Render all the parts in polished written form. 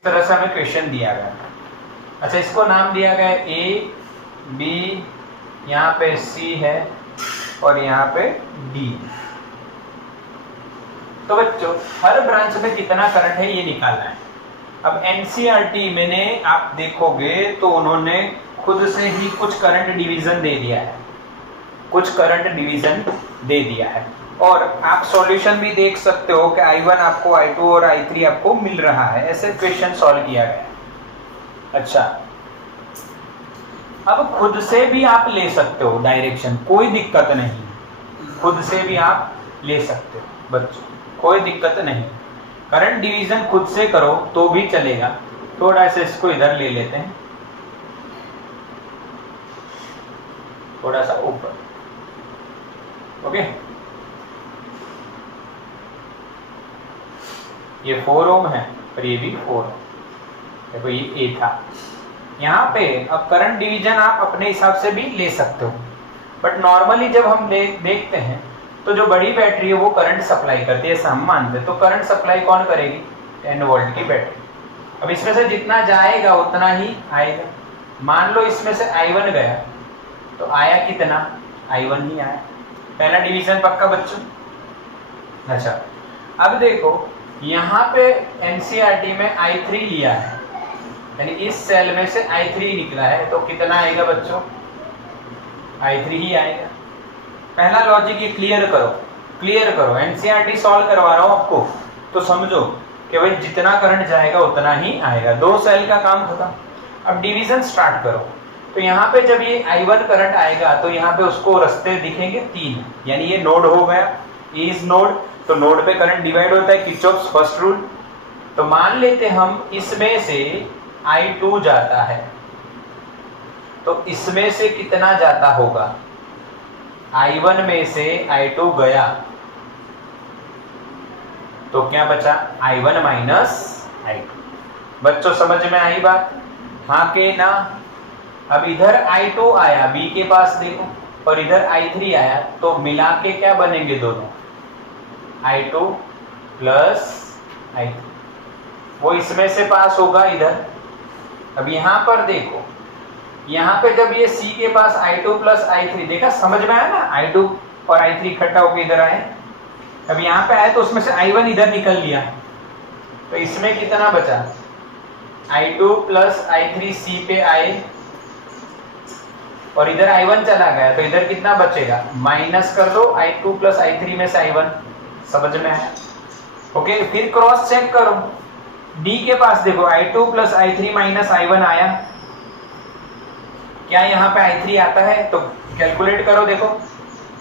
इस तरह से हमें क्वेश्चन दिया गया। अच्छा, इसको नाम दिया गया ए बी, यहाँ पे सी है और यहाँ पे डी। तो बच्चों हर ब्रांच में कितना करंट है ये निकालना है। अब एनसीईआरटी में आप देखोगे तो उन्होंने खुद से ही कुछ करंट डिवीजन दे दिया है, कुछ करंट डिवीजन दे दिया है। और आप सॉल्यूशन भी देख सकते हो कि I1 आपको I2 और I3 आपको मिल रहा है, ऐसे क्वेश्चन सॉल्व किया गया है। अच्छा, अब खुद से भी आप ले सकते हो डायरेक्शन, कोई दिक्कत नहीं, खुद से भी आप ले सकते हो बच्चों, कोई दिक्कत नहीं। करंट डिवीजन खुद से करो तो भी चलेगा। थोड़ा सा इसको इधर ले लेते हैं, थोड़ा सा ऊपर, ओके। ये 4 ओम है और ये भी 4 ओम। देखो ये ए था। यहाँ पे अब करंट डिवीजन आप अपने हिसाब से भी ले सकते हो, बट नॉर्मली जब हम देखते हैं तो जो बड़ी बैटरी है वो करंट सप्लाई करती है, ऐसा हम मानते हैं। तो करंट सप्लाई कौन करेगी? 10 वोल्ट की बैटरी। अब इसमें से जितना जाएगा उतना ही आएगा। मान लो इसमें से I1 गया तो आया कितना? I1 ही आया। पहला डिवीजन पक्का बच्चों? अच्छा, अब देखो यहाँ पे एनसीईआरटी में I3 लिया है, यानी इस सेल में से I3 निकला है, तो कितना आएगा बच्चों? I3 ही आएगा। पहला लॉजिक ये क्लियर करो। एनसीईआरटी सॉल्व करवा रहा हूं आपको तो समझो कि भाई जितना करंट जाएगा उतना ही आएगा। 2 सेल का काम खत्म। अब डिवीजन स्टार्ट करो। तो यहाँ पे जब ये I1 करंट आएगा तो यहाँ पे उसको रास्ते दिखेंगे 3, यानी ये नोड हो गया, ए इज नोड। तो नोड पे करंट डिवाइड होता है, किरचॉफ्स फर्स्ट रूल। तो मान लेते हम इसमें से I2 जाता है, तो इसमें से कितना जाता होगा? I1 में से I2 गया तो क्या बचा? I1 minus I2। बच्चों समझ में आई बात? हाँ के ना? अब इधर I2 आया B के पास देखो, और इधर I3 आया, तो मिला के क्या बनेंगे दोनों? I2 plus I3। वो इसमें से पास होगा इधर। अब यहाँ पर देखो, यहाँ पे जब ये C के पास I2 प्लस I3, देखा समझ में आया ना? I2 और I3 इकट्ठा होकर इधर आए। अब यहाँ पे आए तो उसमें से I1 इधर निकल लिया, तो इसमें कितना बचा? I2 प्लस I3 C पे आए और इधर I1 चला गया, तो इधर कितना बचेगा? माइनस कर दो I2 प्लस I3 में से I1। समझ में आया? ओके, फिर क्रॉस चेक करो। D के पास देखो I2 plus I3 minus I1 आया, क्या यहाँ पे I3 आता है? तो कैलकुलेट करो, देखो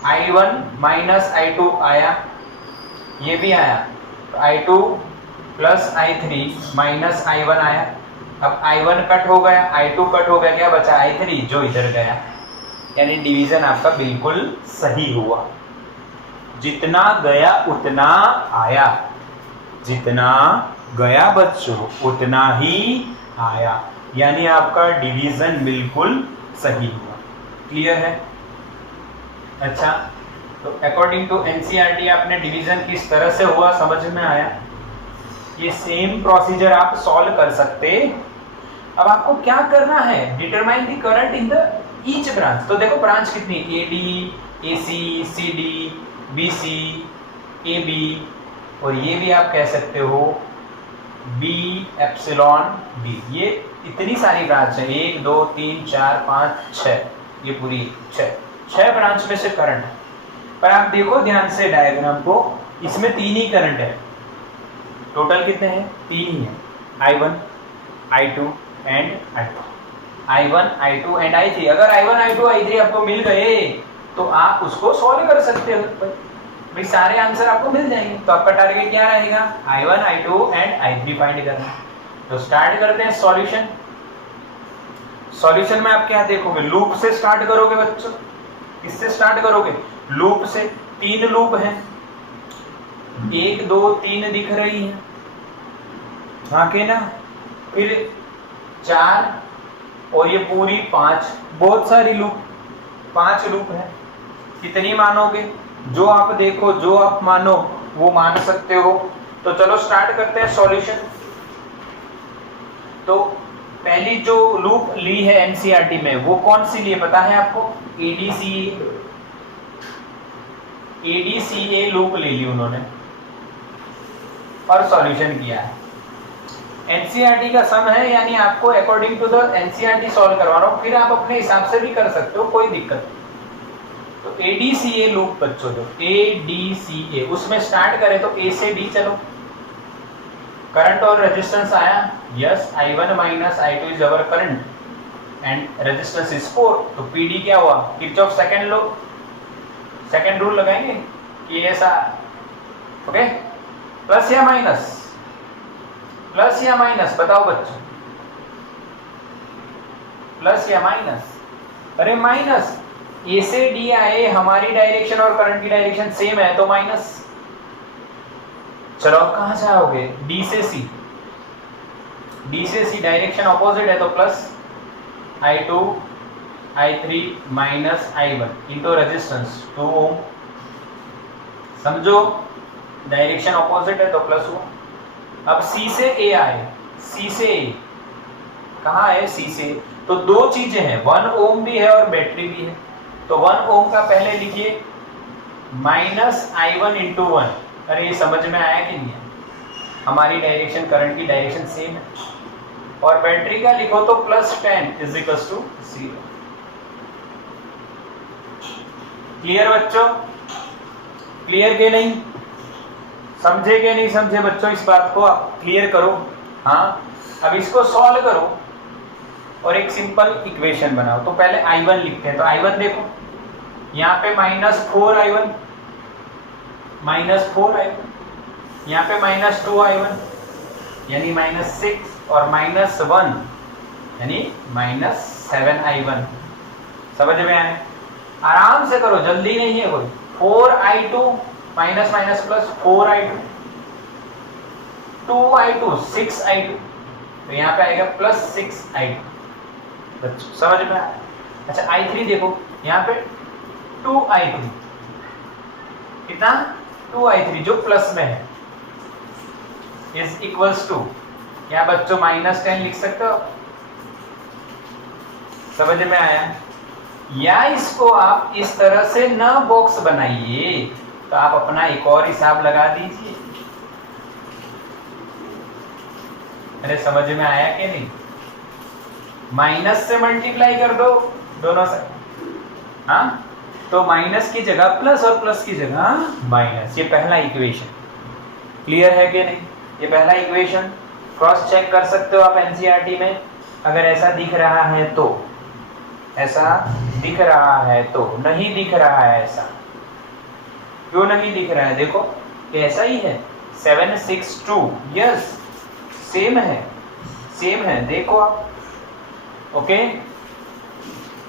I1 माइनस I2 आया, ये भी आया, तो I2 plus I3 minus I1 आया। अब I1 कट हो गया, I2 कट हो गया, क्या बचा? I3 जो इधर गया। यानी डिवीजन आपका बिल्कुल सही हुआ। जितना गया उतना आया, जितना गया बच्चों उतना ही आया, यानी आपका डिवीजन बिल्कुल सही हुआ। क्लियर है? अच्छा, तो अकॉर्डिंग टू एनसीईआरटी आपने डिवीजन किस तरह से हुआ समझ में आया? ये सेम प्रोसीजर आप सॉल्व कर सकते। अब आपको क्या करना है? Determine the current in the each branch. तो देखो ब्रांच कितनी? AD, AC, CD, BC, AB, और ये भी आप कह सकते हो बी एप्सिलॉन बी। ये इतनी सारी ब्रांच है, 1 2 3 4 5 6, ये पूरी 6 ब्रांच में से करंट है। पर आप देखो ध्यान से डायग्राम को, इसमें 3 ही करंट है। टोटल कितने हैं? 3 ही है, I1, I2 and I3। I1, I2 and I3। अगर I1, I2, I3 आपको मिल गए तो आप उसको सॉल्व कर सकते हो भाई, सारे आंसर आपको मिल जाएंगे। तो आपका टारगेट क्या रहेगा? I1, I2 and I3 find करना। तो स्टार्ट करते हैं सॉल्यूशन। सॉल्यूशन में आप क्या देखोगे? लूप से स्टार्ट करोगे बच्चों। किससे स्टार्ट करोगे? लूप से। 3 लूप हैं, 1 2 3 दिख रही है, हाँ के ना? फिर 4 और ये पूरी 5, बहुत सारी लूप, 5 लूप है। कितनी मानोगे? जो आप देखो, जो आप मानो वो मान सकते हो। तो चलो स्टार्ट करते हैं सॉल्यूशन। तो पहली जो लूप ली है एनसीईआरटी में वो कौन सी ली है पता है आपको? एडीसीए लूप ले ली उन्होंने और सॉल्यूशन किया है। एनसीईआरटी का सम है, यानी आपको according to the NCERT solve करवा रहा हूं, फिर आप अपने हिसाब से भी कर सकते हो, कोई दिक्कत नहीं। तो एडीसीए लूप बच्चों, जो एडीसीए उसमें स्टार्ट करें तो ए से डी चलो। करंट और रेजिस्टेंस आया, yes, I1 minus I2 is our current and resistance is 4। तो पीडी क्या हुआ? किरचॉफ सेकंड रूल लगाएंगे कि ऐसा, ओके। प्लस या माइनस? प्लस या माइनस बताओ बच्चों, प्लस या माइनस? अरे माइनस, ए से डी आए, हमारी डायरेक्शन और करंट की डायरेक्शन सेम है तो माइनस। चलो अब कहां जाओगे? डी से सी, डी से सी डायरेक्शन ऑपोजिट है तो plus I2 I3 minus I1 into resistance 2 ओम। समझो डायरेक्शन ऑपोजिट है तो प्लस हुआ। अब सी से ए आए, सी से ए कहाँ है? सी से, तो दो चीजें हैं, 1 ओम भी है और बैटरी भी है। तो 1 ओम का पहले लिखिए माइनस I1 इंटू 1। अरे ये समझ में आया कि नहीं है? हमारी डायरेक्शन करंट की डायरेक्शन सेम है। और बैटरी का लिखो तो plus 10 is equals to 0। Clear बच्चों? क्लियर के नहीं? समझे के नहीं समझे बच्चों? इस बात को आप क्लियर करो। हाँ, अब इसको सॉल्व करो और एक सिंपल इक्वेशन बनाओ। तो पहले I1 लिखते हैं, तो I1 देखो यहाँ पे माइनस 4I1, माइनस 4I1, यहाँ पे माइनस 2I1 यानी माइनस 6 और माइनस 1 यानी माइनस 7I1। समझ में आए? आराम से करो, जल्दी नहीं है कोई। 4I2 minus minus plus 4I2, 2I2 6I2, तो यहाँ पे आएगा प्लस 6I2। बच्चों समझ में आया? अच्छा I3 देखो, यहाँ पे 2I3, कितना? 2I3 जो प्लस में है इज इक्वल्स टू, या बच्चों माइनस 10 लिख सकते हो। समझ में आया? या इसको आप इस तरह से न बॉक्स बनाइए, तो आप अपना एक और हिसाब लगा दीजिए। अरे समझ में आया कि नहीं? माइनस से मल्टीप्लाई कर दो दोनों से, हाँ, तो माइनस की जगह प्लस और प्लस की जगह माइनस। ये पहला इक्वेशन क्लियर है कि नहीं? ये पहला इक्वेशन क्रॉस चेक कर सकते हो आप एनसीईआरटी में। अगर ऐसा दिख रहा है तो, ऐसा दिख रहा है तो, नहीं दिख रहा है ऐसा, क्यों नहीं दिख रहा है? देखो कैसा ही है, 762, यस सेम है, सेम है, देखो आप, ओके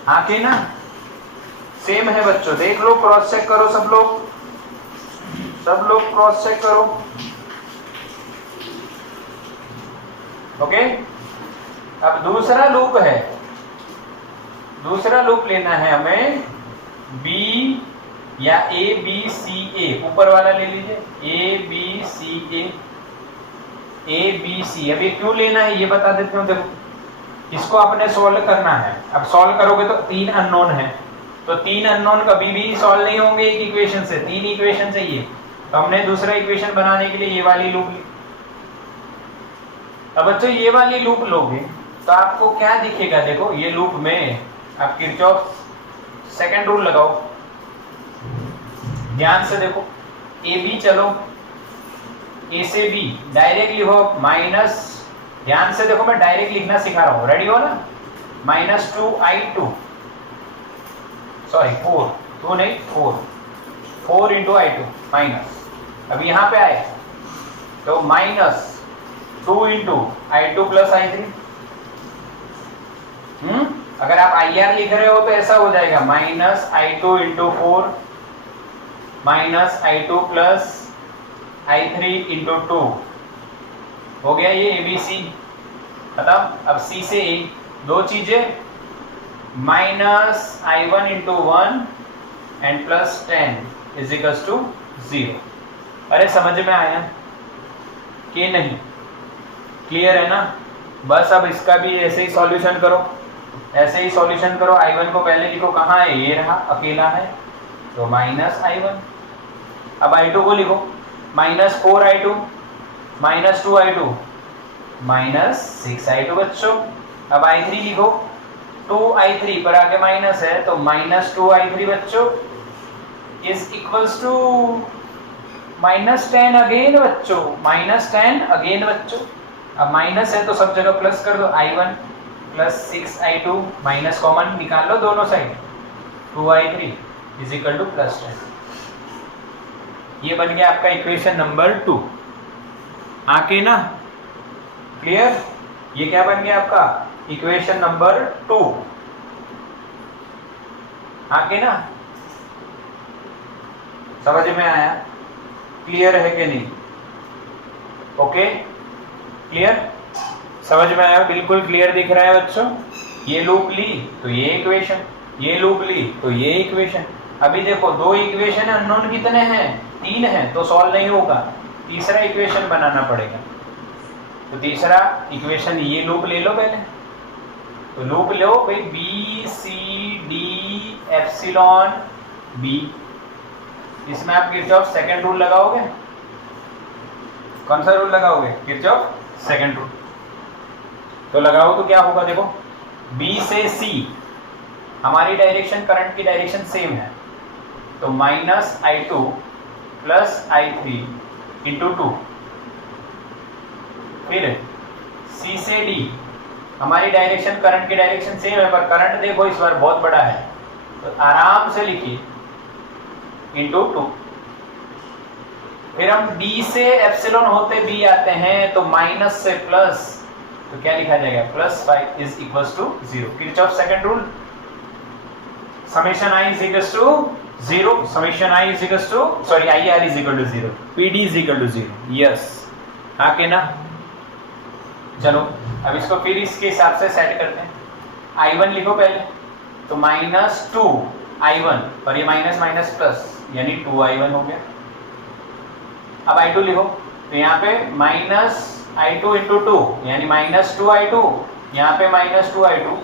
आके ना सेम है बच्चों, देख लो, क्रॉस चेक करो सब लोग, सब लोग क्रॉस चेक करो, ओके। अब दूसरा लूप है, दूसरा लूप लेना है हमें, बी या ए बी सी ए, ऊपर वाला ले लीजिए, A B C A, A B C. अब ये क्यों लेना है ये बता देते हूँ। देखो इसको आपने सॉल्व करना है। अब सॉल्व करोगे तो 3 अननोन है, तो 3 अननोन कभी भी सॉल्व नहीं होंगे एक इक्वेशन से, 3 इक्वेशन चाहिए। तो हमने दूसरा इक्वेशन बनाने के लिए ये वाली लूप ली। अब बच्चों ये वाली लूप लोगे तो आपको क्या दिखेगा? देखो ये लूप में आप किरचॉफ सेकंड रूल लगाओ, ध्यान से देखो, ए बी चलो, ए से बी डायरेक्ट लिखो माइनस, ध्यान से देखो मैं डायरेक्ट लिखना सिखा रहा हूं, रेडी हो ना? माइनस 2I2, सॉरी 4, 2 नहीं 4 इंटू I2 माइनस। अब यहां पे आए तो minus 2 into I2 plus I3। अगर आप IR लिख रहे हो तो ऐसा हो जाएगा minus I2 into 4 minus I2 plus I3 into 2। हो गया ये ABC खत्म। अब C से A, दो चीजें, minus I1 into 1 and plus 10 is equals to 0। अरे समझ में आया कि नहीं? क्लियर है ना? बस अब इसका भी ऐसे ही सॉल्यूशन करो, ऐसे ही सॉल्यूशन करो। I1 को पहले लिखो, कहाँ है, ये रहा, अकेला है, तो माइनस I1। अब I2 को लिखो, minus 4I2 minus 2I2 minus 6I2 बच्चों। अब I3 लिखो, 2I3 पर आगे माइनस है तो माइनस 2I3 बच्चों is equals to minus 10 again बच्चों, माइनस 10 अगेन बच्चों। अब माइनस है तो सब जगह प्लस कर दो, I1 plus 6I2 minus common निकाल लो दोनों side, 2I3 is equal two plus 10। ये बन गया आपका इक्वेशन नंबर 2। आके ना, क्लियर? ये क्या बन गया आपका इक्वेशन नंबर 2। आके ना, समझ में आया? क्लियर है कि नहीं? Okay, clear? समझ में आया? बिल्कुल क्लियर दिख रहा है बच्चों? ये लूप ली तो ये इक्वेशन, ये लूप ली तो ये इक्वेशन। अभी देखो दो इक्वेशन है, अननोन कितने हैं, 3 हैं, तो सॉल्व नहीं होगा, तीसरा इक्वेशन बनाना पड़ेगा। तो तीसरा इक्वेशन ये लूप ले लो पहले, तो लूप लो भाई, B C D epsilon B. इसमें आप किरचॉफ सेकंड रूल लगाओगे। कौन सा रूल लगाओगे? Kirchhoff second rule. तो लगाओ तो क्या होगा, देखो बी से सी हमारी डायरेक्शन, करंट की डायरेक्शन सेम है, तो minus I2 plus I3 into 2। फिर C से D हमारी डायरेक्शन, करंट की डायरेक्शन सेम है, पर करंट देखो इस बार बहुत बड़ा है, तो आराम से लिखिए इंटू 2। फिर हम B से एप्सिलॉन होते B आते हैं, तो माइनस से प्लस, तो क्या लिखा जाएगा, plus 5 is equals to 0। Kirchhoff second rule, summation I is equals to 0, summation I is equals to, sorry IR is equal to 0, PD is equal to 0। Yes, आके ना, चलो अब इसको फिर इसके हिसाब से सेट करते हैं। I1 लिखो पहले, तो माइनस 2I1 और ये माइनस माइनस प्लस, यानी 2I1 हो गया। अब I2 लिखो, तो यहाँ पे माइनस I2 इंटू 2 यानी माइनस 2I2, यहाँ पे minus 2I2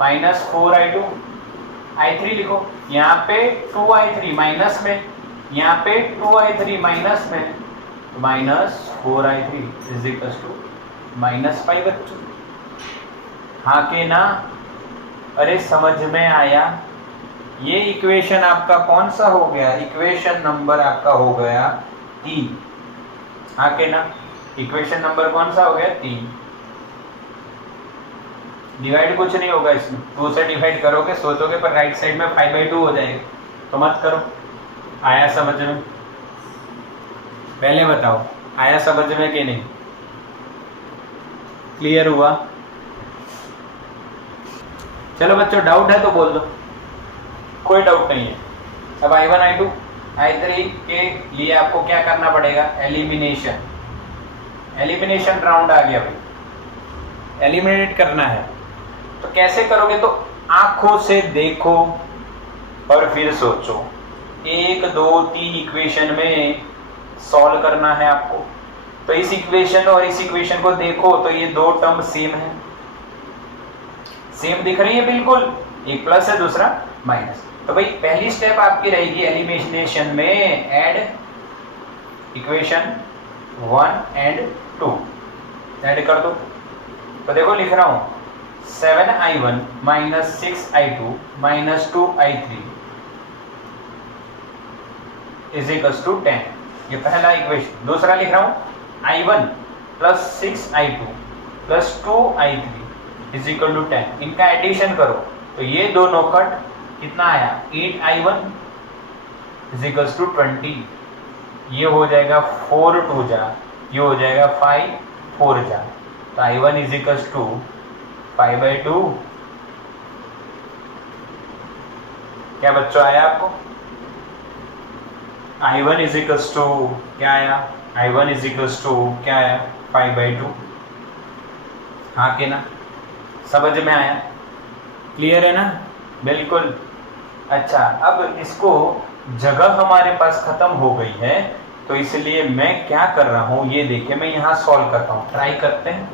minus 4I2। I3 लिखो, यहाँ पे 2I3 माइनस में, यहाँ पे 2I3 माइनस में, तो minus 4I3 is equal to minus 5 बच्चों। हाँ के ना? अरे समझ में आया? ये इक्वेशन आपका कौन सा हो गया, इक्वेशन नंबर आपका हो गया 3। हाँ के ना? इक्वेशन नंबर कौन सा हो गया, 3। डिवाइड कुछ नहीं होगा इसमें, 2 से डिवाइड करोगे सोचोगे पर राइट साइड में 5/2 हो जाएगा, तो मत करो। आया समझ में? पहले बताओ आया समझ में कि नहीं? क्लियर हुआ? चलो बच्चों, डाउट है तो बोल दो, कोई डाउट नहीं है। अब I1 I2 I3 के लिए आपको क्या करना पड़ेगा, एलिमिनेशन। एलिमिनेशन राउंड आ गया भाई, एलिमिनेट करना है। तो कैसे करोगे, तो आंखों से देखो और फिर सोचो। 1 2 3 इक्वेशन में सॉल्व करना है आपको। तो इस इक्वेशन और इस इक्वेशन को देखो, तो ये दो टर्म सेम है, सेम दिख रही है बिल्कुल, एक प्लस है दूसरा माइनस। तो भाई पहली स्टेप आपकी रहेगी एलिमिनेशन में, ऐड इक्वेशन 1 एंड 2 ऐड कर दो। तो देखो लिख रहा हूं, 7I1 minus 6I2 minus 2I3 is equals to 10। ये पहला इक्वेशन। दूसरा लिख रहा हूं, I1 plus 6I2 plus 2I3 is equal to 10। इनका एडिशन करो तो ये दोनों कट कितना आया, 8I1 इज इक्वल्स टू 20। ये हो जाएगा 4 2 जा, ये हो जाएगा 5 4 जा, तो I1 इज इक्वल्स टू 5/2। क्या बच्चों आया आपको? I1 इज इक्वल्स टू क्या आया, I1 इज इक्वल्स टू क्या आया, 5/2। हाँ कि ना? समझ में आया? क्लियर है ना? बिल्कुल। अच्छा, अब इसको जगह हमारे पास खत्म हो गई है, तो इसलिए मैं क्या कर रहा हूं, ये देखिए मैं यहाँ सॉल्व करता हूँ, ट्राई करते हैं।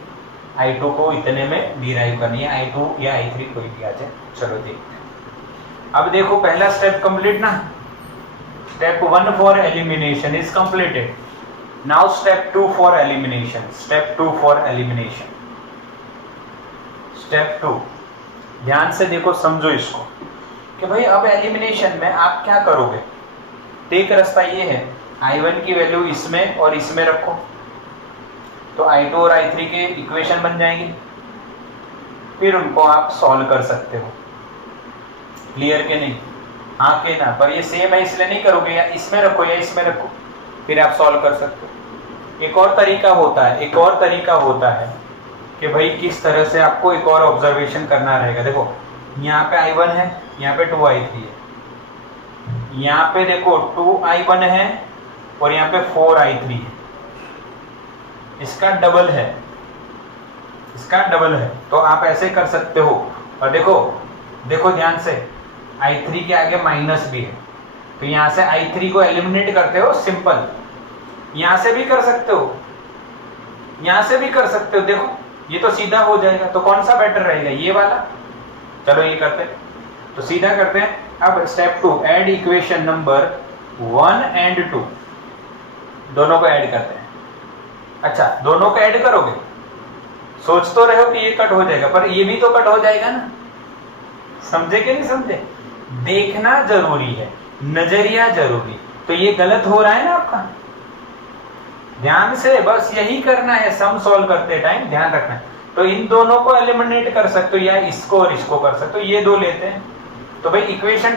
I2 को इतने में डिराइव करनी है, I2 या I3 कोई भी आ जाए। चलो देखते हैं। अब देखो पहला स्टेप कंप्लीट ना, step 1 for elimination is completed. Now step 2 for elimination. Step 2 for elimination. Step 2, ध्यान से देखो, समझो इसको कि भाई अब एलिमिनेशन में आप क्या करोगे। तो एक रास्ता ये है, I1 की वैल्यू इसमें और इसमें रखो, तो I2 और I3 के इक्वेशन बन जाएंगे, फिर उनको आप सॉल्व कर सकते हो। क्लियर के नहीं? हाँ के ना? पर ये सेम है इसलिए नहीं करोगे, या इसमें रखो या इसमें रखो, फिर आप सॉल्व कर सकते हो। एक और तरीका होता है कि भाई किस तरह से आपको एक और ऑब्जर्वेशन करना रहेगा। देखो यहाँ पे I1 है, यहाँ पे 2I3 है, यहाँ पे देखो 2I1 है और यहाँ पे 4I3 है, इसका डबल है, तो आप ऐसे कर सकते हो। और देखो ध्यान से, I3 के आगे माइनस भी है, तो यहाँ से I3 को एलिमिनेट करते हो, सिंपल। यहाँ से भी कर सकते हो, यहाँ से भी कर सकते हो। देखो ये तो सीधा हो जाएगा, तो कौन सा बेटर रहेगा, ये वाला। चलो ये करते हैं, तो सीधा करते हैं। अब step 2, add equation number 1 and 2, दोनों को ऐड करते हैं। अच्छा, दोनों को ऐड करोगे, सोच तो रहे हो कि ये कट हो जाएगा, पर ये भी तो कट हो जाएगा ना। समझे कि नहीं समझे? देखना जरूरी है, नजरिया जरूरी। तो ये गलत हो रहा है ना आपका, ध्यान से बस यही करना है। सम सॉल्व करते टाइम ध्यान रखना है। तो इन दोनों को एलिमिनेट कर सकते हो, या इसको और इसको कर सकते हो। ये दो लेते हैं, तो भाई इक्वेशन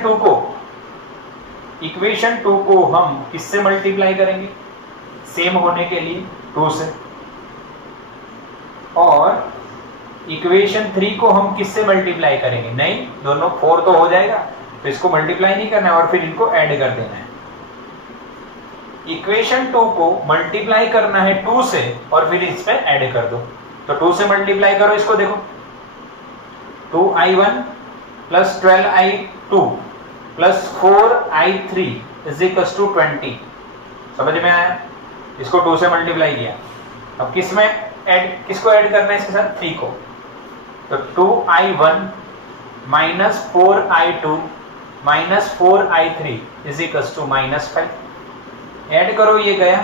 2 को हम किससे मल्टीप्लाई करेंगे, सेम होने के लिए 2 से। और इक्वेशन 3 को हम किससे मल्टीप्लाई करेंगे, नहीं, दोनों 4 तो हो जाएगा, तो इसको मल्टीप्लाई नहीं करना है और फिर इनको ऐड कर देना है। इक्वेशन 2 को मल्टीप्लाई करना है 2 से और फिर इसमें ऐड कर दो। तो 2 से मल्टीप्लाई करो इसको, देखो 2I1 plus 12I2 plus 4I3 is equals to 20। समझ में आया? इसको 2 से मल्टीप्लाई किया। अब किसको ऐड करना है इसके साथ, 3 को। तो 2I1 minus 4I2 minus 4I3 is equals to -5। Add करो, ये गया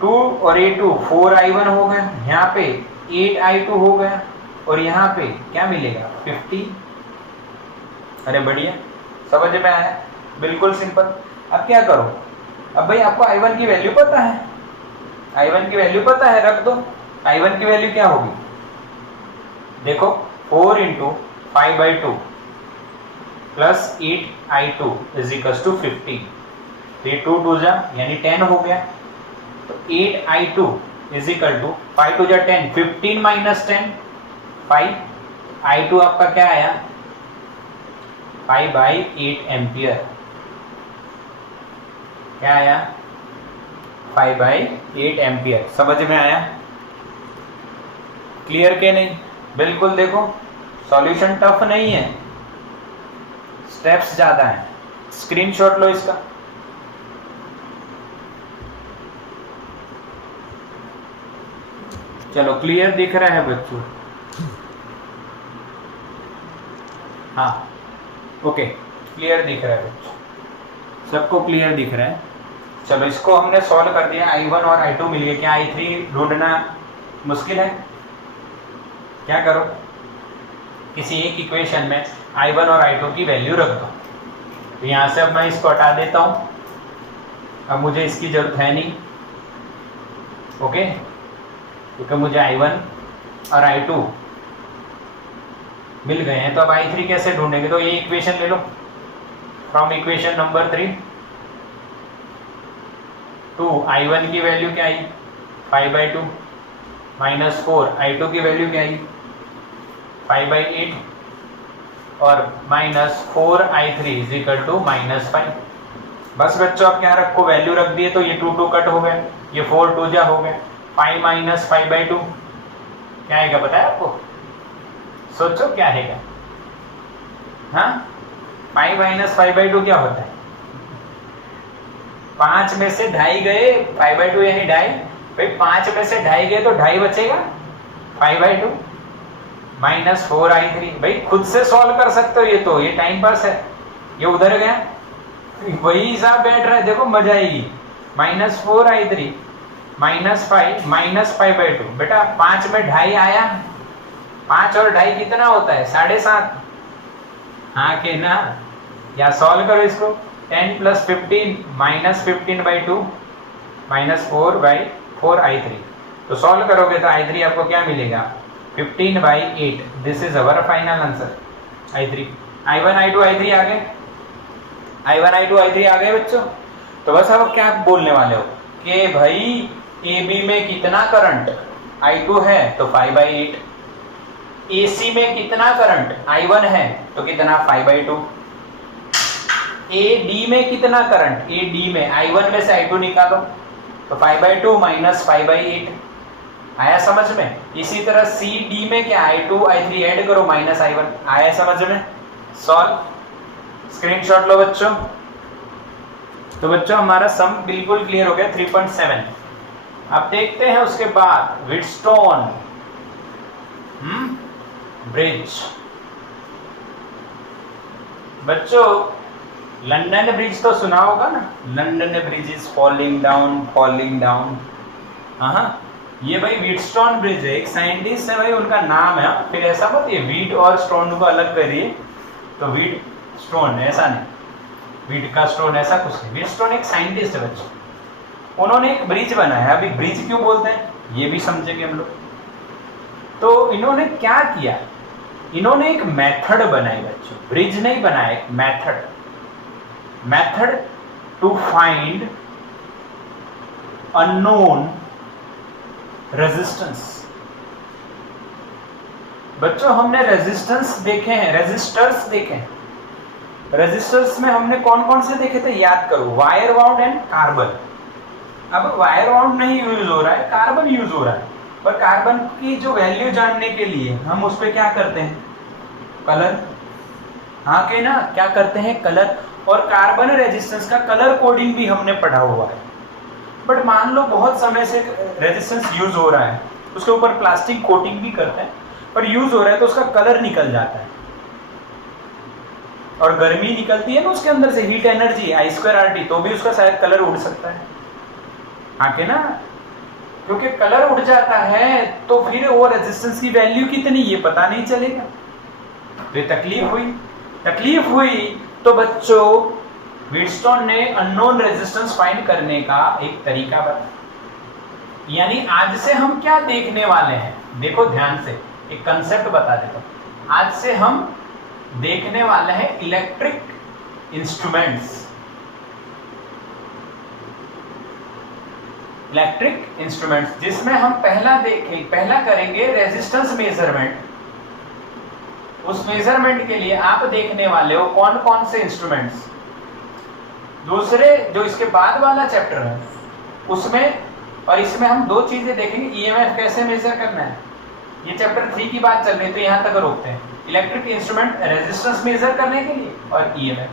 2 और ये 2, 4I1 हो गया, यहाँ पे 8I2 हो गया, और यहाँ पे क्या मिलेगा, 50। अरे बढ़िया, समझ में आया? बिल्कुल सिंपल। अब क्या करो, अब भाई आपको I1 की वैल्यू पता है, I1 की वैल्यू पता है, रख दो। I1 की वैल्यू क्या होगी, देखो 4 × 5/2 plus 8I2 is equal to 50। तो ये 2 2 जा यानी 10 हो गया। तो 8I2 इज इक्वल टू 5 2 जा 10, 15 माइनस 10 5। I2 आपका क्या आया, 5/8 एम्पियर। क्या आया, 5/8 एम्पियर। समझ में आया? क्लियर के नहीं? बिल्कुल। देखो सॉल्यूशन टफ नहीं है, स्टेप्स ज्यादा हैं। स्क्रीनशॉट लो इसका। चलो क्लियर दिख रहा है बच्चों? हाँ ओके, क्लियर दिख रहा है बच्चों, सबको क्लियर दिख रहा है। चलो इसको हमने सॉल्व कर दिया, I1 और I2 मिल गए। क्या I3 ढूंढना मुश्किल है? क्या करो, किसी एक इक्वेशन में I1 और I2 की वैल्यू रख दो। तो यहाँ से अब मैं इसको हटा देता हूँ, अब मुझे इसकी जरूरत है नहीं, ओके, क्योंकि मुझे I1 और I2 मिल गए हैं। तो अब I3 कैसे ढूंढेंगे, तो ये इक्वेशन ले लो फ्रॉम इक्वेशन नंबर 3। 2 I1 की वैल्यू क्या आई, 5/2 माइनस 4 I2 की वैल्यू क्या आई, 5/8 और minus 4 I3 is equal to -5। बस बच्चों आप क्या रखो, वैल्यू रख दिए, तो ये 2 2 कट हो गए, ये 4 2 जा हो गए, 5 माइनस 5/2 क्या आएगा पता है आपको? सोचो क्या आएगा। हाँ 5 माइनस 5/2 क्या होता है? 5 में से 2.5 गए, 5/2 यानी 2.5, भाई 5 में से 2.5 गए तो 2.5 बचेगा, 5/2 माइनस 4i3। भाई खुद से सॉल्व कर सकते हो, ये टाइम पास है। ये उधर गया, वही हिसाब बैठ रहा है, देखो मजा आएगी। Minus 4i3 minus 5/2। बेटा 5 में 2.5 आया, 5 और 2.5 कितना होता है? 7.5। हाँ के ना, या सॉल्व करो इसको। 10 + 15 माइनस 15/2 माइनस 4/4i3। तो सॉल्व करोगे तो i3 आपको क्या मिलेगा? 15/8। This is our final answer i3। i1 i2 i3 आ गए, i1 i2 i3 आ गए बच्चों। तो बस अब क्या बोलने वाले हो कि भाई AB में कितना करंट? i2 है तो 5/8। AC में कितना करंट? i1 है तो कितना? 5/2। AD में कितना करंट? AD में i1 में से i2 निकालो तो 5/2 माइनस 5/8। आया समझ में? इसी तरह CD में क्या? i2 i3 ऐड करो माइनस i1। आया समझ में? सॉल्व। स्क्रीनशॉट लो बच्चों। तो बच्चों हमारा सम बिल्कुल क्लियर हो गया 3.7। अब देखते हैं उसके बाद व्हीटस्टोन ब्रिज। बच्चों लंदन ब्रिज तो सुना होगा ना, London bridge is falling down. हाँ, ये भाई व्हीटस्टोन ब्रिज है। एक साइंटिस्ट है भाई, उनका नाम है, फिर ऐसा मत ये व्हीट और स्टोन को अलग करिए, तो व्हीट स्टोन ऐसा नहीं, व्हीट का स्टोन ऐसा कुछ नहीं। व्हीटस्टोन एक साइंटिस्ट है बच्चों, उन्होंने एक ब्रिज बनाया। अभी ब्रिज क्यों बोलते हैं ये भी समझेंगे हम लोग। तो इन्होंने क्या किया? इन्होंने एक मेथड बनाई बच्चों, ब्रिज नहीं बनाया, एक method to find unknown resistance. बच्चों हमने रेजिस्टेंस देखे हैं, रेजिस्टर्स देखे हैं। रेजिस्टर्स में हमने कौन कौन से देखे थे याद करो? Wire wound and carbon. अब वायर वाउंड नहीं यूज हो रहा है, कार्बन यूज हो रहा है। पर कार्बन की जो वैल्यू जानने के लिए हम उस पर क्या करते हैं? कलर। हाँ के ना, क्या करते हैं? कलर। और कार्बन रेजिस्टेंस का कलर कोडिंग भी हमने पढ़ा हुआ है। बट मान लो बहुत समय से रेजिस्टेंस यूज हो रहा है, उसके ऊपर प्लास्टिक कोटिंग भी करते हैं, पर यूज हो रहा है तो उसका कलर निकल जाता है, और गर्मी निकलती है ना उसके अंदर से, हीट एनर्जी I2RT, तो भी उसका शायद कलर उड़ सकता है। आके ना, क्योंकि कलर उड़ जाता है तो फिर वो रेजिस्टेंस की वैल्यू कितनी ये पता नहीं चलेगा। तो ये तकलीफ हुई तो बच्चों व्हीटस्टोन ने अननोन रेजिस्टेंस फाइंड करने का एक तरीका बताया। यानी आज से हम क्या देखने वाले हैं? देखो ध्यान से, एक कंसेप्ट बता देता हूं। आज से हम देखने वाले हैं इलेक्ट्रिक इंस्ट्रूमेंट्स। जिसमें हम पहला करेंगे रेजिस्टेंस मेजरमेंट। उस मेजरमेंट के लिए आप देखने वाले हो कौन कौन से इंस्ट्रूमेंट्स। दूसरे जो इसके बाद वाला चैप्टर है उसमें और इसमें हम दो चीजें देखेंगे, ईएमएफ कैसे मेजर करना है। ये चैप्टर 3 की बात चल रही है तो यहां तक रोकते हैं। इलेक्ट्रिक इंस्ट्रूमेंट रेजिस्टेंस मेजर करने के लिए और ईएमएफ।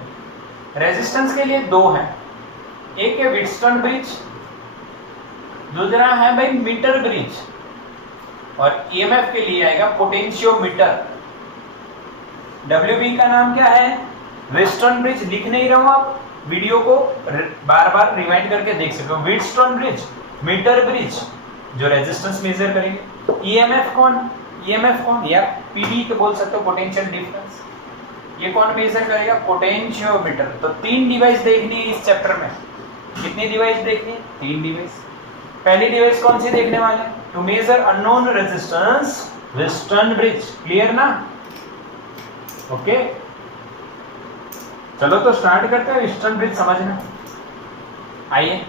रेजिस्टेंस के लिए दो हैं, एक है व्हीटस्टोन ब्रिज, दूसरा है भाई मीटर ब्रिज, और ईएमएफ के लिए आएगा पोटेंशियोमीटर। डब्ल्यूबी का नाम क्या है? Wheatstone bridge. लिख नहीं रहा हूं, आप वीडियो को बार बार रिवाइंड करके देख सकते हो। व्हीटस्टोन ब्रिज, मीटर ब्रिज जो रेजिस्टेंस मेजर करेंगे। ईएमएफ कौन? या पीडी के बोल सकते हो, पोटेंशियल डिफरेंस। ये कौन मेजर करेगा? पोटेंशियोमीटर। तो 3 डिवाइस देखनी है इस चैप्टर में। कितनी डिवाइस देखनी है? 3 डिवाइस। पहली डिवाइस कौन सी देखने वाले? To measure unknown resistance, Wheatstone bridge. Clear ना? ओके, चलो तो स्टार्ट करते हैं व्हीटस्टोन ब्रिज समझना। आइए,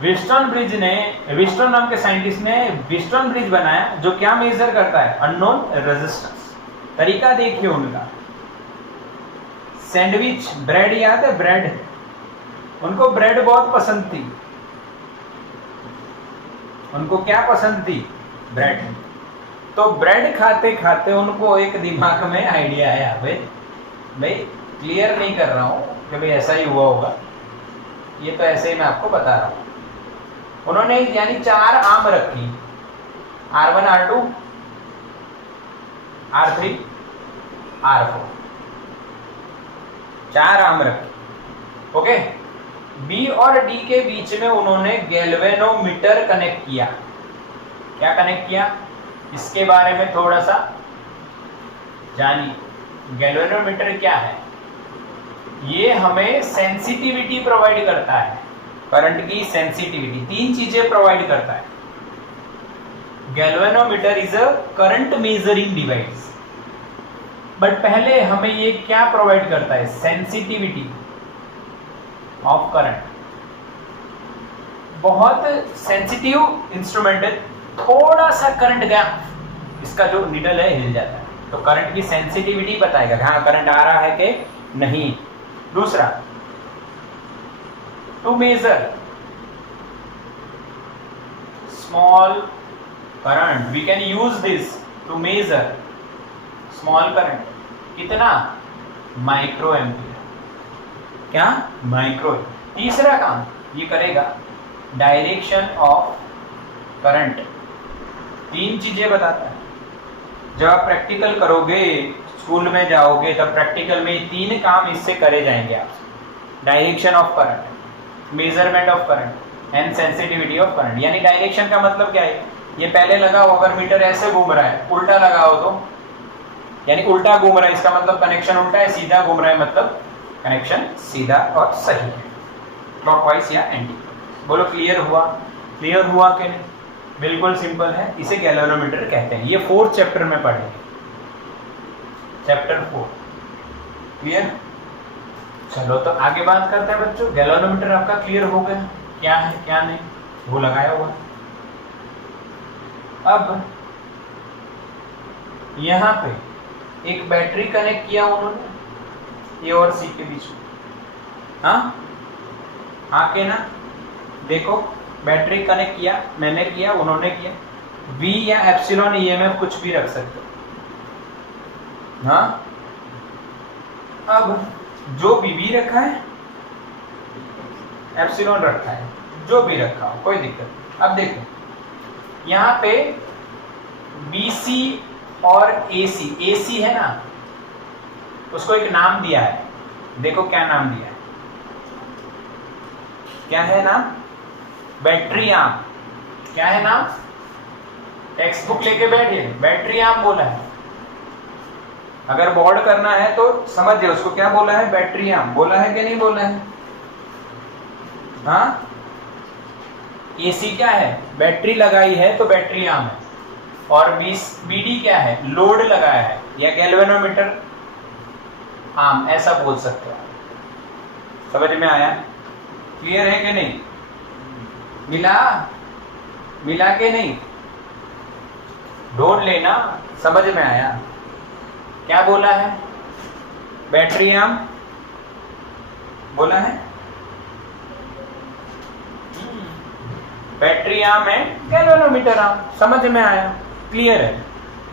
व्हीटस्टोन नाम के साइंटिस्ट ने व्हीटस्टोन ब्रिज बनाया जो क्या मेजर करता है? Unknown resistance. तरीका देखिए उनका। सैंडविच, ब्रेड याद है? ब्रेड, उनको ब्रेड बहुत पसंद थी। उनको क्या पसंद थी? ब्रेड। तो ब्रेड खाते खाते उनको एक दिमाग में आइडिया आया, भाई क्लियर नहीं कर रहा हूं कि भाई ऐसा ही हुआ होगा, ये तो ऐसे ही मैं आपको बता रहा हूं। उन्होंने यानी 4 आम रखी, R1 R2 R3 R4, 4 arm रखे। ओके, बी और डी के बीच में उन्होंने गैल्वेनोमीटर कनेक्ट किया। क्या कनेक्ट किया, इसके बारे में थोड़ा सा जानिए। गैल्वेनोमीटर क्या है? ये हमें सेंसिटिविटी प्रोवाइड करता है, करंट की सेंसिटिविटी। 3 चीजें प्रोवाइड करता है। Galvanometer is a current measuring device. But पहले हमें ये क्या प्रोवाइड करता है? Sensitivity of current. बहुत सेंसिटिव इंस्ट्रूमेंट है, थोड़ा सा करंट गया, इसका जो नीडल है हिल जाता है, तो करंट की सेंसिटिविटी बताएगा हाँ करंट आ रहा है कि नहीं। दूसरा, to measure small current, we can use this to measure small current. कितना? Micro ampere. क्या? माइक्रो। तीसरा काम ये करेगा, डायरेक्शन ऑफ करंट। 3 चीजें बताता है। जब आप प्रैक्टिकल करोगे, स्कूल में जाओगे, तब प्रैक्टिकल में 3 काम इससे करे जाएंगे आपसे। Direction of current, measurement of current and sensitivity of current. यानी डायरेक्शन का मतलब क्या है? ये पहले लगाओ, अगर मीटर ऐसे घूम रहा है, उल्टा लगाओ तो, यानी उल्टा घूम रहा है इसका मतलब कनेक्शन उल्टा है, सीधा घूम रहा है मतलब कनेक्शन सीधा और सही है, क्लॉकवाइज या एंटी। बोलो क्लियर हुआ? क्लियर हुआ कि नहीं? बिल्कुल सिंपल है, इसे गैल्वेनोमीटर कहते हैं। ये 4th चैप्टर में पढ़ेंगे, चैप्टर 4। क्लियर? चलो तो आगे बात करते हैं बच्चों। गैल्वेनोमीटर आपका क्लियर हो गया, क्या है क्या नहीं, वो लगाया हुआ। अब यहाँ पे एक बैटरी कनेक्ट किया उन्होंने ए और सी के बीच में। हाँ, आके ना देखो, बैटरी कनेक्ट किया, मैंने किया, उन्होंने किया। V या एप्सिलॉन ईएमएफ कुछ भी रख सकते हो। हाँ, अब जो भी रखा है, एप्सिलॉन रखा है, जो भी रखा हो कोई दिक्कत नहीं। अब देखो यहाँ पे BC और AC, AC है ना, उसको एक नाम दिया है। देखो क्या नाम दिया है, क्या है नाम? Battery arm. क्या है नाम? टेक्स्ट बुक लेके बैठिए, बैटरी आर्म बोला है। अगर बोर्ड करना है तो समझिए उसको क्या बोला है, बैटरी आर्म बोला है कि नहीं बोला है? हाँ, AC क्या है? बैटरी लगाई है तो बैटरी आर्म है। और BD क्या है? लोड लगाया है, या गैल्वेनोमीटर आर्म, ऐसा बोल सकते हो। समझ में आया? क्लियर है कि नहीं? मिला के नहीं, ढूंढ लेना। समझ में आया? क्या बोला है? बैटरी आर्म बोला है, बैटरी आर्म है, गैल्वेनोमीटर आर्म। समझ में आया? क्लियर है?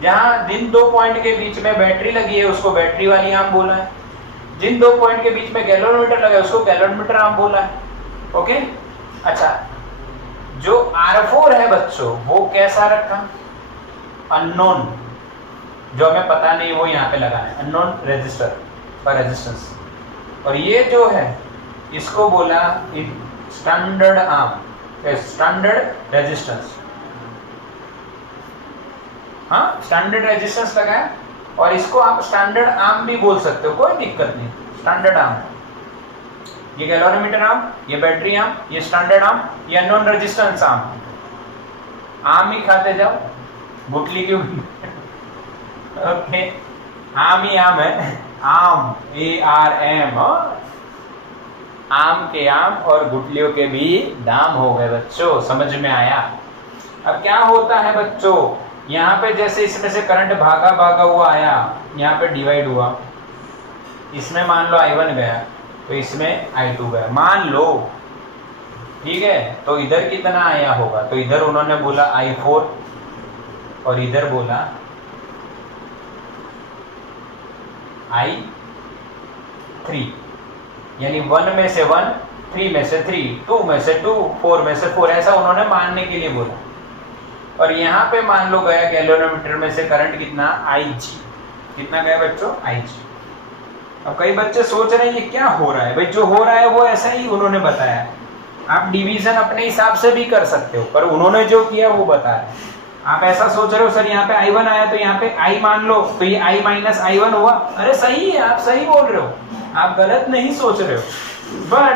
जहां जिन 2 पॉइंट के बीच में बैटरी लगी है उसको बैटरी वाली आर्म बोला है, जिन 2 पॉइंट के बीच में गैल्वेनोमीटर लगा है उसको गैल्वेनोमीटर आर्म बोला है। ओके, अच्छा, जो R4 है बच्चों, वो कैसा रखा? अननोन, जो हमें पता नहीं वो यहाँ पे लगाना है, अननोन रेजिस्टर और रेजिस्टेंस। और ये जो है इसको बोला स्टैंडर्ड आर्म, स्टैंडर्ड रेजिस्टेंस। हाँ, स्टैंडर्ड रेजिस्टेंस लगाया, और इसको आप स्टैंडर्ड आर्म भी बोल सकते हो, कोई दिक्कत नहीं। स्टैंडर्ड आर्म, ये गैल्वेनोमीटर आर्म, ये बैटरी आर्म, ये स्टैंडर्ड आर्म, ये अननोन रेजिस्टेंस आर्म। आर्म ही खाते जाओ, गुटली क्यों? ओके, आर्म ही आर्म है, आर्म, ARM। आम के आम और गुटलियों के भी दाम हो गए बच्चों। समझ में आया? अब क्या होता है बच्चों, यहाँ पे जैसे इसमें से करंट भागा हुआ आया, यहाँ पे डिवाइड हुआ, इसमें मान लो I1 गया तो इसमें I2 गया, मान लो, ठीक है। तो इधर कितना आया होगा? तो इधर उन्होंने बोला I4 और इधर बोला I3, यानी 1 में से 1, 3 में से 3, 2 में से 2, 4 में से 4, ऐसा उन्होंने मानने के लिए बोला। और यहाँ पे मान लो गया गैल्वेनोमीटर में से करंट कितना, IG, कितना गया बच्चों, IG। अब कई बच्चे सोच रहे हैं ये क्या हो रहा है, भाई जो हो रहा है वो ऐसा ही उन्होंने बताया। आप डिवीजन अपने हिसाब से भी कर सकते हो, पर उन्होंने जो किया वो बताया। आप ऐसा सोच रहे हो सर यहाँ पे I1 आया तो यहाँ पे I मान लो तो ये I माइनस I1 हुआ, अरे सही है, आप सही बोल रहे हो, आप गलत नहीं सोच रहे हो। बट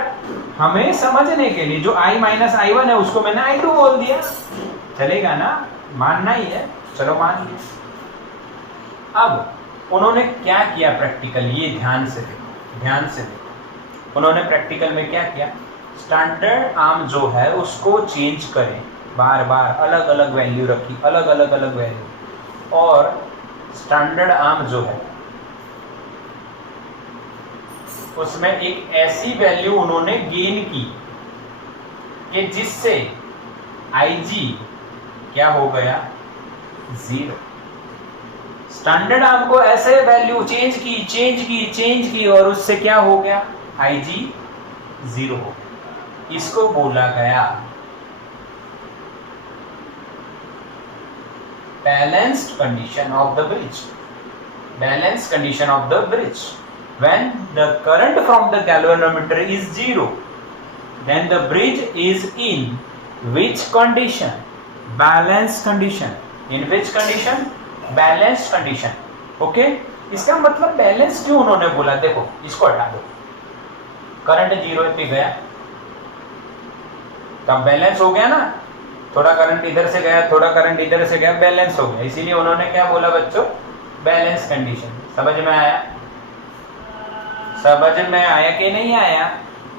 हमें समझने के लिए जो I माइनस I1 है उसको मैंने I2 बोल दिया, चलेगा ना, मानना ही है, चलो मान लिया। अब उन्होंने क्या किया प्रैक्टिकल, ये ध्यान से देखो, ध्यान से देखो। उन्होंने प्रैक्टिकल में क्या किया, स्टैंडर्ड आर्म जो है उसको चेंज करें, बार बार अलग अलग वैल्यू रखी, अलग अलग वैल्यू, और स्टैंडर्ड आर्म जो है उसमें एक ऐसी वैल्यू उन्होंने गेन की कि जिससे IG क्या हो गया, 0। स्टैंडर्ड आर्म को ऐसे वैल्यू चेंज की और उससे क्या हो गया, IG 0 हो गया। इसको बोला गया balanced condition of the bridge, balanced condition of the bridge. When the current from the galvanometer is 0, then the bridge is in which condition, balanced condition। in which condition, balanced condition। okay, इसका मतलब balance क्यों उन्होंने बोला, देखो इसको हटा दो, current 0 पे गया तब बैलेंस हो गया ना, थोड़ा करंट इधर से गया, थोड़ा करंट इधर से गया, बैलेंस हो गया। इसीलिए उन्होंने क्या बोला बच्चों, बैलेंस कंडीशन। समझ में आया, समझ में आया कि नहीं आया?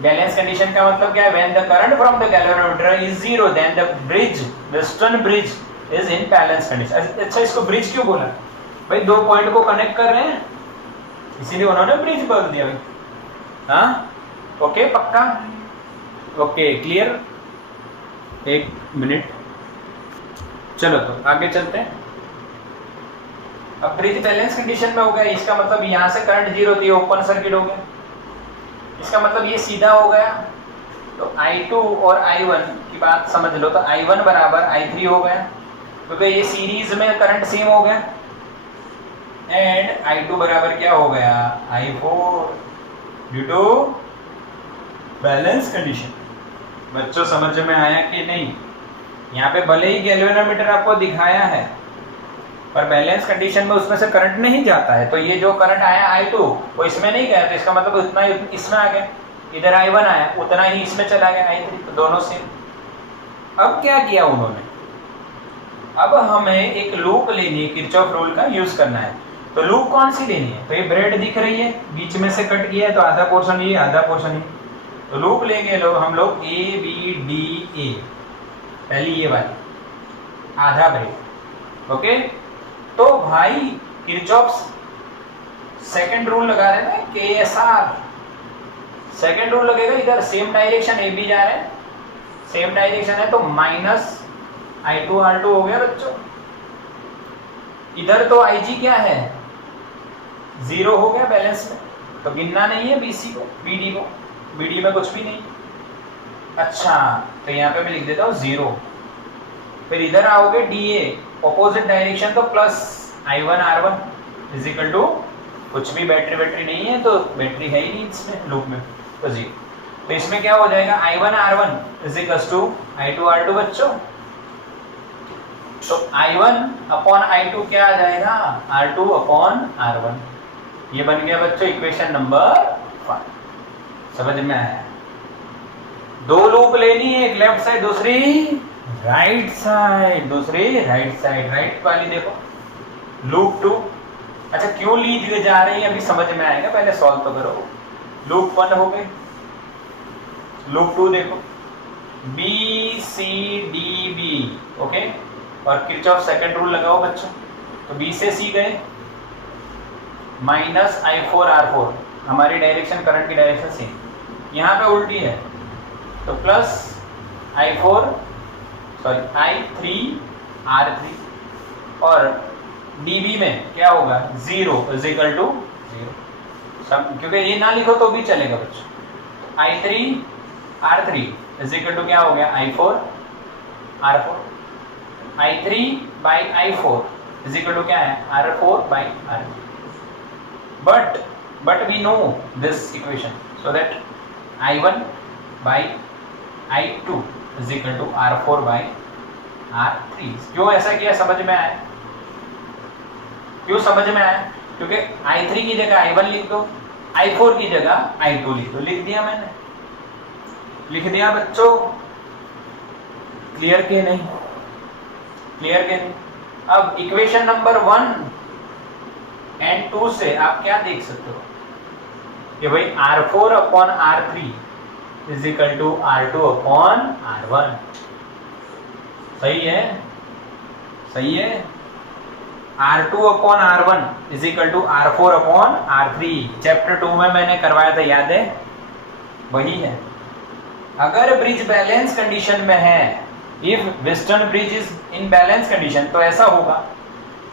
बैलेंस कंडीशन का मतलब क्या है, when the current from the galvanometer is 0 then the bridge, the stern bridge is in balance condition. अच्छा, इसको ब्रिज क्यों बोला भाई, दो पॉइंट को कनेक्ट कर रहे हैं इसीलिए उन्होंने ब्रिज बोल दिया भाई। हाँ ओके, पक्का ओके, क्लियर। एक मिनट, चलो तो आगे चलते हैं। अब ब्रिज बैलेंस कंडीशन में हो गया, इसका मतलब यहां से करंट 0 थी, ओपन सर्किट हो गया, इसका मतलब ये सीधा हो गया। तो I2 और I1 की बात समझ लो, तो I1 बराबर I3 हो गया क्योंकि ये सीरीज में करंट सेम हो गया, एंड I2 बराबर क्या हो गया, I4 due to balance condition. बच्चों समझ में आया कि नहीं? यहाँ पे भले ही गैल्वेनोमीटर आपको दिखाया है पर बैलेंस कंडीशन में उसमें से करंट नहीं जाता है, तो ये जो करंट आया I2 वो इसमें नहीं गया, तो इसका मतलब उतना ही इसमें आ गया, इधर I1 आया उतना ही इसमें चला गया I3, तो दोनों सेम। अब क्या किया उन्होंने, अब हमें एक लूप लेनी है, किरचॉफ रूल का यूज करना है। तो लूप कौन सी लेनी है, तो ये ब्रेड दिख रही है, बीच में से कट गया है तो आधा पोर्शन ये, आधा पोर्शन ये, तो लूप लेंगे हम लोग ABDA, पहली ये वाली आधा ब्रेड। ओके, तो भाई किरचॉफ सेकंड रूल लगा रहे हैं, KSR सेकंड रूल लगेगा। इधर सेम डायरेक्शन AB जा रहे हैं, सेम डायरेक्शन है तो माइनस I2 R2 हो गया बच्चों। इधर तो IG क्या है, 0 हो गया बैलेंस में, तो गिनना नहीं है BC को, BD को, BD में कुछ भी नहीं। अच्छा, तो यहाँ पे मैं लिख देता हूँ 0, फिर इधर आओगे DA ऑपोजिट डायरेक्शन, तो plus I1 R1 is equal to कुछ भी, बैटरी नहीं है तो बैटरी है ही नहीं इसमें लूप में, तो 0। तो इसमें क्या हो जाएगा, I1 R1 is equal to I2 R2 बच्चों। तो I1 अपॉन I2 क्या आ जाएगा, R2 अपॉन R1, ये बन गया बच्चों इक्वेशन नंबर 5। समझ में आया? दो लूप लेनी है, एक लेफ्ट साइड दूसरी राइट साइड, दूसरी राइट साइड, राइट वाली देखो लूप 2। अच्छा, क्यों ली जा रही है अभी समझ में आएगा, पहले सॉल्व तो करो। लूप 1 हो गई, लूप 2 देखो BCDB, ओके, और किरचॉफ सेकंड रूल लगाओ बच्चों। तो B से C गए, माइनस I4 R4, हमारी डायरेक्शन करंट की डायरेक्शन सेम, यहाँ पे उल्टी है तो प्लस I3 R3, और DB में क्या होगा, 0 इज इक्वल टू 0, क्योंकि ये ना लिखो तो भी चलेगा बच्चों। I3 R3 is equal to क्या हो गया, I4 R4। I3 by I4 is equal to क्या है R4 by R3. But we know this equation so that I1 by I2 is equal to R4 by R3. क्यों ऐसा किया समझ में आया? क्यों समझ में आया? क्योंकि I3 की जगह I1 लिख दो, I4 की जगह I2 लिख दो. लिख दिया मैंने, लिख दिया बच्चों. क्लियर के नहीं? क्लियर के नहीं? अब इक्वेशन नंबर 1 एंड 2 से आप क्या देख सकते हो कि भाई R4 upon R3 is equal to R2 upon R1. सही है? सही है. R2 upon R1 is equal to R4 upon R3. Chapter 2 में मैंने करवाया था, याद है? वही है. अगर ब्रिज बैलेंस कंडीशन में है, if western bridge is in balance condition, तो ऐसा होगा.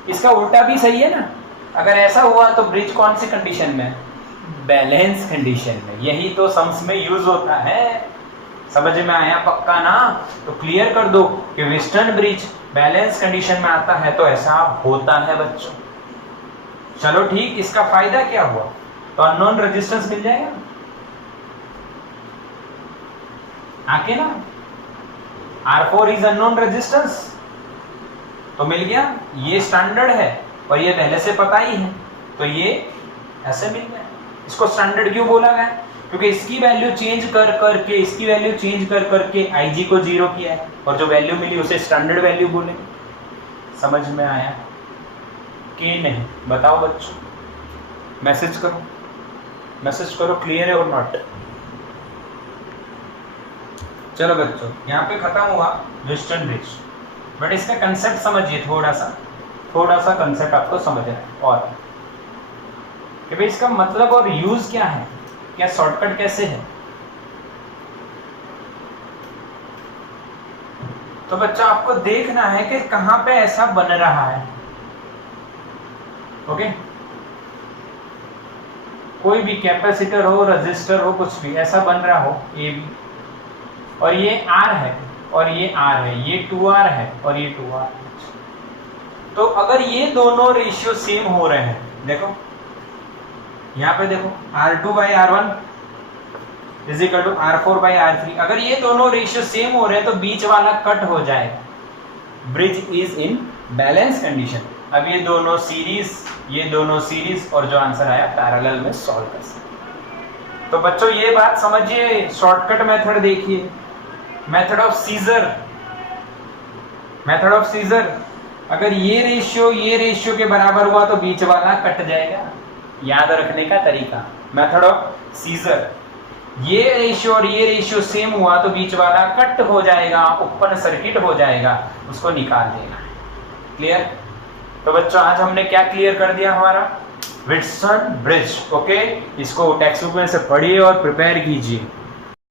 इसका उल्टा भी सही है ना. अगर ऐसा हुआ तो ब्रिज कौन सी कंडीशन में? बैलेंस कंडीशन में. यही तो सम्स में यूज होता है. समझ में आया पक्का ना? तो क्लियर कर दो कि वेस्टर्न ब्रिज बैलेंस कंडीशन में आता है तो ऐसा होता है बच्चों. चलो ठीक. इसका फायदा क्या हुआ? तो अननोन रेजिस्टेंस मिल जाएगा आके ना. R4 इज अननोन रेजिस्टेंस तो मिल गया. ये स्टैंडर्ड है और ये पहले से पता ही है, तो ये ऐसे मिल गया. इसको स्टैंडर्ड क्यों बोला गया? क्योंकि इसकी वैल्यू चेंज कर करके, इसकी वैल्यू चेंज कर करके IG को 0 किया है और जो वैल्यू मिली उसे स्टैंडर्ड वैल्यू बोलेंगे. समझ में आया कि नहीं? बताओ बच्चों, मैसेज करो, मैसेज करो. क्लियर है और नॉट? चलो बच्चों, यहाँ पे खत्म हुआ वेस्टर्न ब्रिज. बट इसका कंसेप्ट समझिए थोड़ा सा कंसेप्ट आपको समझना है. और कि भाई इसका मतलब और यूज क्या है, क्या शॉर्टकट कैसे है. तो बच्चा आपको देखना है कि कहां पे ऐसा बन रहा है. ओके, कोई भी कैपेसिटर हो, रजिस्टर हो, कुछ भी ऐसा बन रहा हो ये भी, और ये R है और ये R है, ये 2R है और ये 2R है. तो अगर ये दोनों रेशियो सेम हो रहे हैं, देखो यहाँ पे देखो R2 by R1 is equal to R4 by R3. अगर ये दोनों रेशियो सेम हो रहे हैं तो बीच वाला कट हो जाएगा. Bridge is in balance condition. अब ये दोनों सीरीज और जो आंसर आया पैरेलल में सॉल्व कर सकते. तो बच्चों ये बात समझिए. शॉर्टकट मेथड देखिए, मेथड ऑफ सीजर. अगर ये रेशियो के बराबर हुआ तो बीच वाला कट जाएगा. याद रखने का तरीका, मेथड ऑफ सीजर. ये रेशियो और ये रेशियो सेम हुआ तो बीच वाला कट हो जाएगा, ओपन सर्किट हो जाएगा, उसको निकाल देना. क्लियर? तो बच्चों आज हमने क्या क्लियर कर दिया? हमारा वेस्टर्न ब्रिज. ओके, इसको टेक्स्ट बुक में से पढ़िए और प्रिपेयर कीजिए.